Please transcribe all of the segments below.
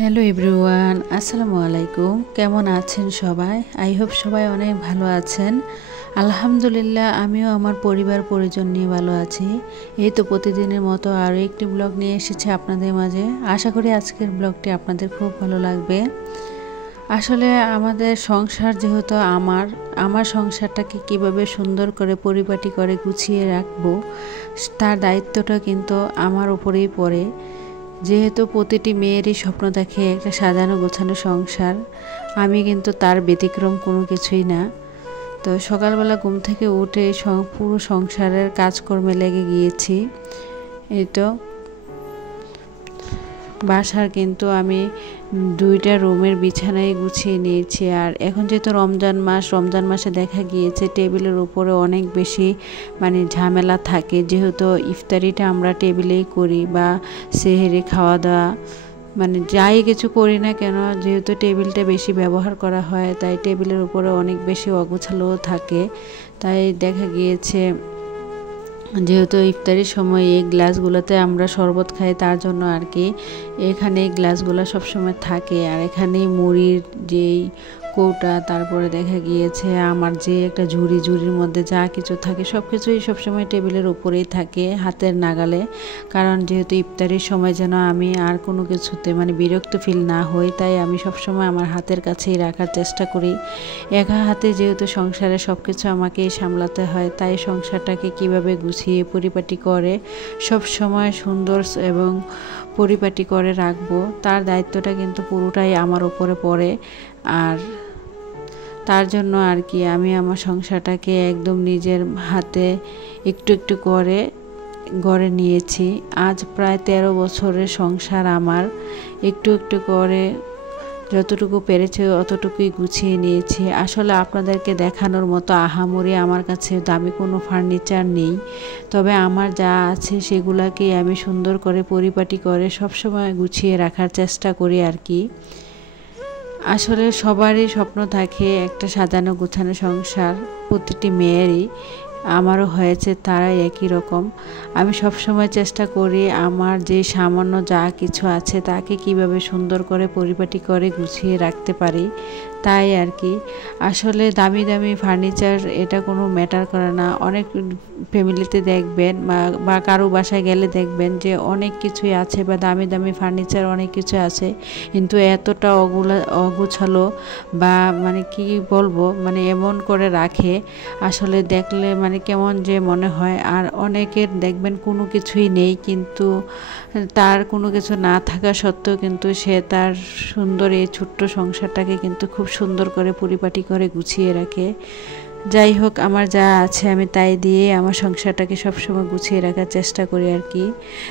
Hello everyone, আসসালামু আলাইকুম। কেমন আছেন সবাই? আই হোপ সবাই অনেক ভালো আছেন। আলহামদুলিল্লাহ, আমিও আমার পরিবার পরিজন নিয়ে ভালো আছি। এই তো প্রতিদিনের মতো আরও একটি ব্লগ নিয়ে এসেছি আপনাদের মাঝে। আশা করি আজকের ব্লগটি আপনাদের খুব ভালো লাগবে। আসলে আমাদের সংসার যেহেতু আমার সংসারটাকে কিভাবে সুন্দর করে পরিপাটি করে গুছিয়ে রাখবো, তার দায়িত্বটা কিন্তু আমার উপরেই পড়ে। যেহেতু প্রতিটি মেয়েরই স্বপ্ন দেখে একটা সাজানো গোছানো সংসার, আমি কিন্তু তার ব্যতিক্রম কোনো কিছুই না। তো সকালবেলা ঘুম থেকে উঠে পুরো সংসারের কাজকর্মে লেগে গিয়েছি। এই তো বাসার কিন্তু আমি 2টা রুমের বিছানায় গুছিয়ে নিয়েছি। আর এখন যেহেতু রমজান মাসে দেখা গিয়েছে টেবিলের উপরে অনেক বেশি ঝামেলা থাকে, যেহেতু ইফতারিটা আমরা টেবিলেই করি বা সেহরি খাওয়া দাওয়া যাই কিছু করি না কেন, যেহেতু টেবিলটা বেশি ব্যবহার করা হয় তাই টেবিলের উপরে অনেক বেশি অগোছালোও থাকে। তাই দেখা গিয়েছে যেহেতু ইফতারির সময় এই গ্লাসগুলোতে আমরা শরবত খাই, তার জন্য আর কি এখানে এই গ্লাসগুলো সবসময় থাকে। আর এখানে মুড়ির যেই কৌটা, তারপরে দেখা গিয়েছে আমার যে একটা ঝুড়ির মধ্যে যা কিছু থাকে সব কিছুই সবসময় টেবিলের উপরেই থাকে হাতের নাগালে। কারণ যেহেতু ইফতারির সময় যেন আমি আর কোনো কিছুতে বিরক্ত ফিল না হই, তাই আমি সবসময় আমার হাতের কাছেই রাখার চেষ্টা করি। একা হাতে যেহেতু সংসারে সব কিছু আমাকেই সামলাতে হয়, তাই সংসারটাকে কিভাবে গুছিয়ে পরিপাটি করে সব সময় সুন্দর এবং পরিপাটি করে রাখবো, তার দায়িত্বটা কিন্তু পুরোটাই আমার উপরে পড়ে। আর তার জন্য আর কি আমি আমার সংসারটাকে একদম নিজের হাতে একটু একটু করে গড়ে নিয়েছি। আজ প্রায় 13 বছরের সংসার আমার। একটু একটু করে যতটুকু পেরেছে অতটুকুই গুছিয়ে নিয়েছি। আসলে আপনাদেরকে দেখানোর মতো আহামরি আমার কাছে দামি কোনো ফার্নিচার নেই, তবে আমার যা আছে সেগুলাকেই আমি সুন্দর করে পরিপাটি করে সবসময় গুছিয়ে রাখার চেষ্টা করি আর কি। আসলে সবারই স্বপ্ন থাকে একটা সাজানো গোছানো সংসার, প্রতিটি মেয়েরই, আমারও হয়েছে, তারাই একই রকম। আমি সবসময় চেষ্টা করি আমার যে সামান্য যা কিছু আছে তাকে কিভাবে সুন্দর করে পরিপাটি করে গুছিয়ে রাখতে পারি, তাই আর কি। আসলে দামি দামি ফার্নিচার এটা কোনো ম্যাটার করে না। অনেক ফ্যামিলিতে দেখবেন বা কারো বাসায় গেলে দেখবেন যে অনেক কিছুই আছে বা দামি দামি ফার্নিচার অনেক কিছু আছে, কিন্তু এতটা অগুছালো বা কি বলবো এমন করে রাখে, আসলে দেখলে কেমন যে মনে হয়। আর অনেকের দেখবেন কোনো কিছুই নেই, কিন্তু তার কোনো কিছু না থাকা সত্ত্বেও কিন্তু সে তার সুন্দর এই ছোট্ট সংসারটাকে কিন্তু খুব সুন্দর করে পরিপাটি করে গুছিয়ে রাখে। যাই হোক, আমার যা আছে আমি তাই দিয়ে আমার সংসারটাকে সবসময় গুছিয়ে রাখার চেষ্টা করি আর কি।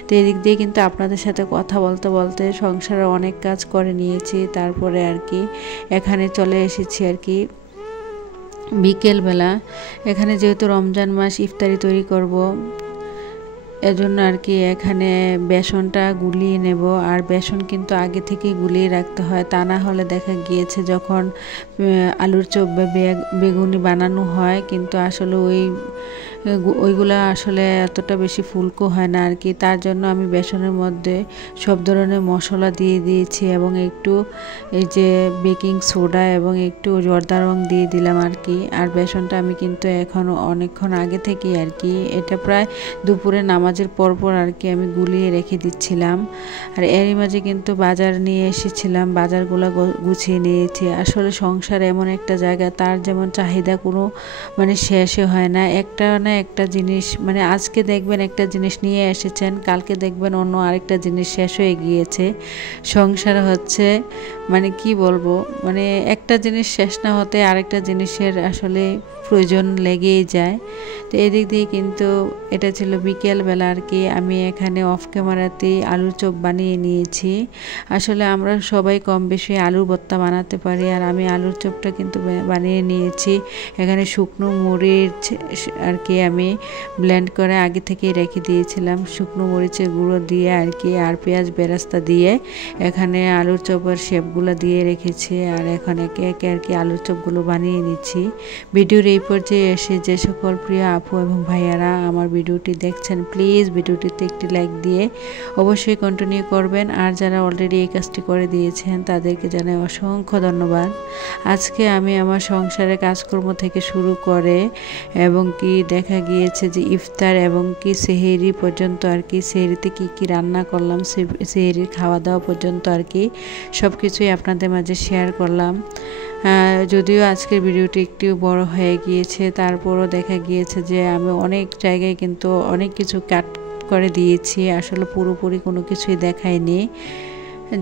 তো এদিক দিয়ে কিন্তু আপনাদের সাথে কথা বলতে বলতে সংসারে অনেক কাজ করে নিয়েছি। তারপরে আর কি এখানে চলে এসেছি আর কি বিকেলবেলা। এখানে যেহেতু রমজান মাস ইফতারি তৈরি করব, এজন্য আর কি এখানে বেসনটা গুলিয়ে নেব। আর বেসন কিন্তু আগে থেকেই গুলিয়ে রাখতে হয়, তা না হলে দেখা গিয়েছে যখন আলুর চপ বা বেগুনি বানানো হয় কিন্তু আসলে ওইগুলা আসলে এতটা বেশি ফুলকো হয় না আর কি। তার জন্য আমি বেসনের মধ্যে সব ধরনের মশলা দিয়ে দিয়েছি এবং একটু এই যে বেকিং সোডা এবং একটু জর্দা রং দিয়ে দিলাম আর কি। আর বেসনটা আমি কিন্তু এখনও অনেকক্ষণ আগে থেকেই আর কি, এটা প্রায় দুপুরে নামাজের পরপর আর কি আমি গুলিয়ে রেখে দিচ্ছিলাম। আর এরই মাঝে কিন্তু বাজার নিয়ে এসেছিলাম, বাজারগুলো গুছিয়ে নিয়েছি। আসলে সংসার এমন একটা জায়গা, তার যেমন চাহিদা কোনো শেষে হয় না। একটা না একটা জিনিস আজকে দেখবেন একটা জিনিস নিয়ে এসেছেন, কালকে দেখবেন অন্য আরেকটা জিনিস শেষ হয়ে গিয়েছে। সংসার হচ্ছে কি বলবো, একটা জিনিস শেষ না হতে আরেকটা জিনিসের আসলে প্রয়োজন লেগেই যায়। তো এদিক দিয়ে কিন্তু এটা ছিল বিকেলবেলা আর কি। আমি এখানে অফ ক্যামেরাতেই আলুর চপ বানিয়ে নিয়েছি। আসলে আমরা সবাই কম বেশি আলুর ভর্তা বানাতে পারি, আর আমি আলুর চপটা কিন্তু বানিয়ে নিয়েছি। এখানে শুকনো মরিচ আর কি আমি ব্লেন্ড করে আগে থেকেই রেখে দিয়েছিলাম, শুকনো মরিচের গুঁড়ো দিয়ে আর কি, আর পেঁয়াজ বেরেস্তা দিয়ে এখানে আলুর চপের শেপগুলো দিয়ে রেখেছি। আর এখন একে একে আর কি আলুর চপগুলো বানিয়ে নিচ্ছি। ভিডিওর এই পর্যায়ে এসে যে সকল প্রিয় আপু এবং ভাইয়ারা আমার ভিডিওটি দেখছেন, প্লিজ ভিডিওটিতে একটি লাইক দিয়ে অবশ্যই কন্টিনিউ করবেন। আর যারা অলরেডি এই কাজটি করে দিয়েছেন তাদেরকে জানাই অসংখ্য ধন্যবাদ। আজকে আমি আমার সংসারের কাজকর্ম থেকে শুরু করে এবং কি দেখা গিয়েছে যে ইফতার এবং কি সেহেরি পর্যন্ত আর কি, সেহেরিতে কি কি রান্না করলাম, সেহেরির খাওয়া দাওয়া পর্যন্ত আর কি সব কিছুই আপনাদের মাঝে শেয়ার করলাম। যদিও আজকের ভিডিওটি একটু বড় হয়ে গিয়েছে, তারপরও দেখা গিয়েছে যে আমি অনেক জায়গায় কিন্তু অনেক কিছু কাট করে দিয়েছি, আসলে পুরোপুরি কোনো কিছুই দেখাইনি।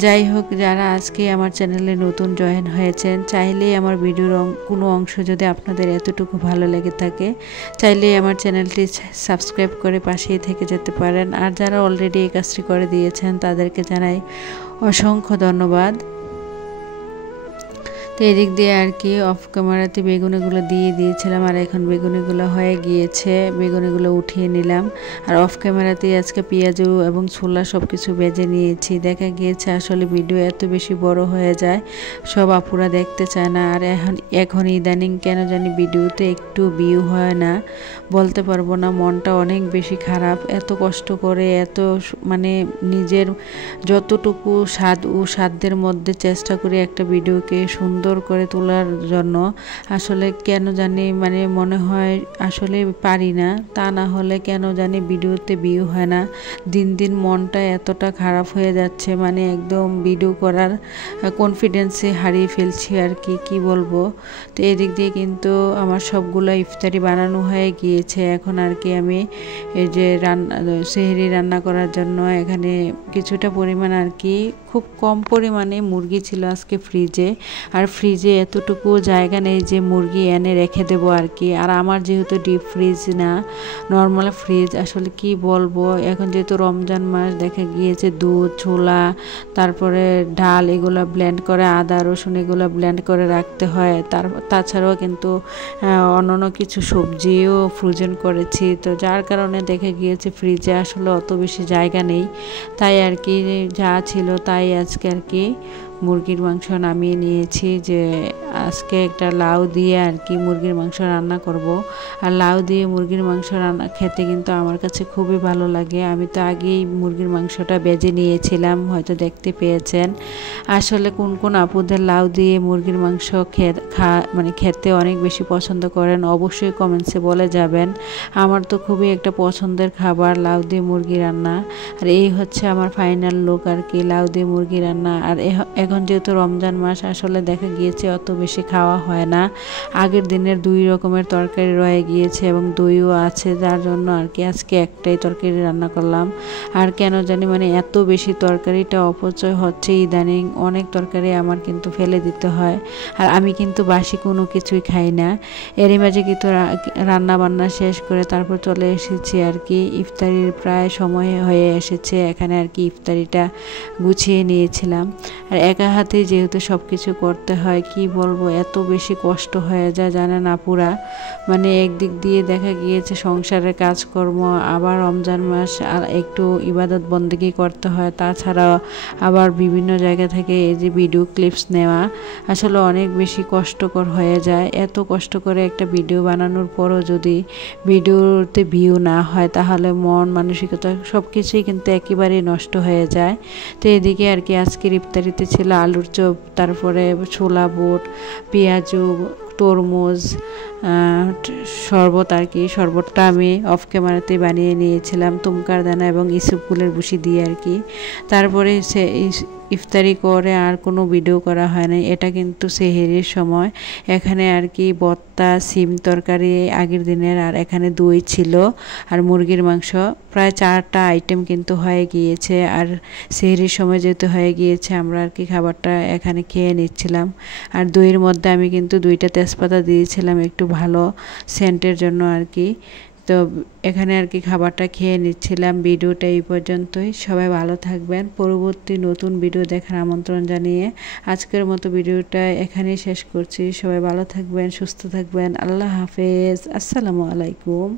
যাই হোক, যারা আজকে আমার চ্যানেলে নতুন জয়েন হয়েছেন, চাইলেই আমার ভিডিওর কোনো অংশ যদি আপনাদের এতটুকু ভালো লেগে থাকে, চাইলেই আমার চ্যানেলটি সাবস্ক্রাইব করে পাশেই থেকে যেতে পারেন। আর যারা অলরেডি এই কাজটি করে দিয়েছেন তাদেরকে জানাই অসংখ্য ধন্যবাদ। তো এদিক দিয়ে আর কি অফ ক্যামেরাতে বেগুনিগুলো দিয়ে দিয়েছিলাম, আর এখন বেগুনিগুলো হয়ে গিয়েছে, বেগুনিগুলো উঠিয়ে নিলাম। আর অফ ক্যামেরাতেই আজকে পেঁয়াজ এবং ছোলা সব কিছু বেজে নিয়েছি। দেখা গিয়েছে আসলে ভিডিও এত বেশি বড় হয়ে যায়, সব আপুরা দেখতে চায় না। আর এখন ইদানিং কেন জানি ভিডিওতে একটু ভিউ হয় না, বলতে পারবো না, মনটা অনেক বেশি খারাপ। এত কষ্ট করে এত মানে নিজের যতটুকু সাধ্যের মধ্যে চেষ্টা করি একটা ভিডিওকে সুন্দর করে তোলার জন্য, আসলে কেন জানি মানে মনে হয় আসলে পারি না। তা না হলে কেন জানি ভিডিওতে ভিউ হয় না। দিন দিন মনটা এতটা খারাপ হয়ে যাচ্ছে, মানে একদম ভিডিও করার কনফিডেন্সে হারিয়ে ফেলছি আর কি বলবো। তো এদিক দিয়ে কিন্তু আমার সবগুলো ইফতারি বানানো হয়ে গিয়েছে। এখন আর কি আমি এই যে সেহরি রান্না করার জন্য এখানে কিছুটা পরিমাণ আর কি, খুব কম পরিমাণে মুরগি ছিল আজকে ফ্রিজে, আর ফ্রিজে এতটুকু জায়গা নেই যে মুরগি এনে রেখে দেবো আর কি। আর আমার যেহেতু ডিপ ফ্রিজ না, নর্মাল ফ্রিজ, আসলে কি বলবো, এখন যেহেতু রমজান মাস দেখা গিয়েছে দুধ, ছোলা, তারপরে ডাল এগুলো ব্লেন্ড করে, আদা রসুন এগুলো ব্লেন্ড করে রাখতে হয়। তাছাড়াও কিন্তু অন্যান্য কিছু সবজিও ফ্রোজেন করেছি। তো যার কারণে দেখা গিয়েছে ফ্রিজে আসলে অত বেশি জায়গা নেই, তাই আর কি যা ছিল তাই আজকে আর কি মুরগির মাংস নামিয়ে নিয়েছি। যে আজকে একটা লাউ দিয়ে আর কি মুরগির মাংস রান্না করব। আর লাউ দিয়ে মুরগির মাংস রান্না খেতে কিন্তু আমার কাছে খুবই ভালো লাগে। আমি তো আগেই মুরগির মাংসটা বেজে নিয়েছিলাম, হয়তো দেখতে পেয়েছেন। আসলে কোন কোন আপুদের লাউ দিয়ে মুরগির মাংস খেতে অনেক বেশি পছন্দ করেন, অবশ্যই কমেন্টসে বলে যাবেন। আমার তো খুবই একটা পছন্দের খাবার লাউ দিয়ে মুরগি রান্না। আর এই হচ্ছে আমার ফাইনাল লুক আর কি, লাউ দিয়ে মুরগি রান্না। আর এখন যেহেতু রমজান মাস, আসলে দেখা গিয়েছে অত বেশি খাওয়া হয় না। আগের দিনের 2 রকমের তরকারি রয়ে গিয়েছে এবং দইও আছে, যার জন্য আর কি আজকে একটাই তরকারি রান্না করলাম। আর কেন জানি মানে এত বেশি তরকারিটা অপচয় হচ্ছে ইদানিং, অনেক তরকারি আমার কিন্তু ফেলে দিতে হয়। আর আমি কিন্তু বাসি কোনো কিছুই খাই না। এরই মাঝে কিন্তু রান্না বান্না শেষ করে তারপর চলে এসেছি আর কি, ইফতারির প্রায় সময় হয়ে এসেছে। এখানে আর কি ইফতারিটা গুছিয়ে নিয়েছিলাম। আর একা হাতে যেহেতু সব কিছু করতে হয়, কি বলবো, এত বেশি কষ্ট হয়ে যায় জানেন আপুরা। মানে একদিক দিয়ে দেখা গিয়েছে সংসারের কাজকর্ম, আবার রমজান মাস, আর একটু ইবাদত বন্দেগী করতে হয়, তাছাড়া আবার বিভিন্ন জায়গা থেকে এই যে ভিডিও ক্লিপস নেওয়া, আসলে অনেক বেশি কষ্টকর হয়ে যায়। এত কষ্ট করে একটা ভিডিও বানানোর পরও যদি ভিডিওতে ভিউ না হয়, তাহলে মন মানসিকতা সব কিছুই কিন্তু একেবারেই নষ্ট হয়ে যায়। তো এদিকে আর কি আজকের ইফতারিতে ছিল আলুর চপ, তারপরে ছোলা বুট, পেঁয়াজু, তরমুজ, শরবত আর কি। শরবতটা আমি অফ ক্যামেরাতে বানিয়ে নিয়েছিলাম তুমকার দানা এবং ইসুপ ফুলের বুশি দিয়ে আর কি। তারপরে ইফতারি করে আর কোনো ভিডিও করা হয় না। এটা কিন্তু সেহরির সময়। এখানে আর কি ভর্তা, সিম তরকারি আগের দিনের, আর এখানে দই ছিল আর মুরগির মাংস, প্রায় 4টা আইটেম কিন্তু হয়ে গিয়েছে। আর সেহরির সময় যেহেতু হয়ে গিয়েছে আমরা আর কি খাবারটা এখানে খেয়ে নিচ্ছিলাম। আর দইয়ের মধ্যে আমি কিন্তু 2টা তেজপাতা দিয়েছিলাম একটু ভালো সেন্টের জন্য আর কি। তো এখানে আর কি খাবারটা খেয়ে নিচ্ছিলাম। ভিডিওটা এই পর্যন্তই। সবাই ভালো থাকবেন। পরবর্তী নতুন ভিডিও দেখার আমন্ত্রণ জানিয়ে আজকের মতো ভিডিওটা এখানেই শেষ করছি। সবাই ভালো থাকবেন, সুস্থ থাকবেন। আল্লাহ হাফেজ। আসসালামু আলাইকুম।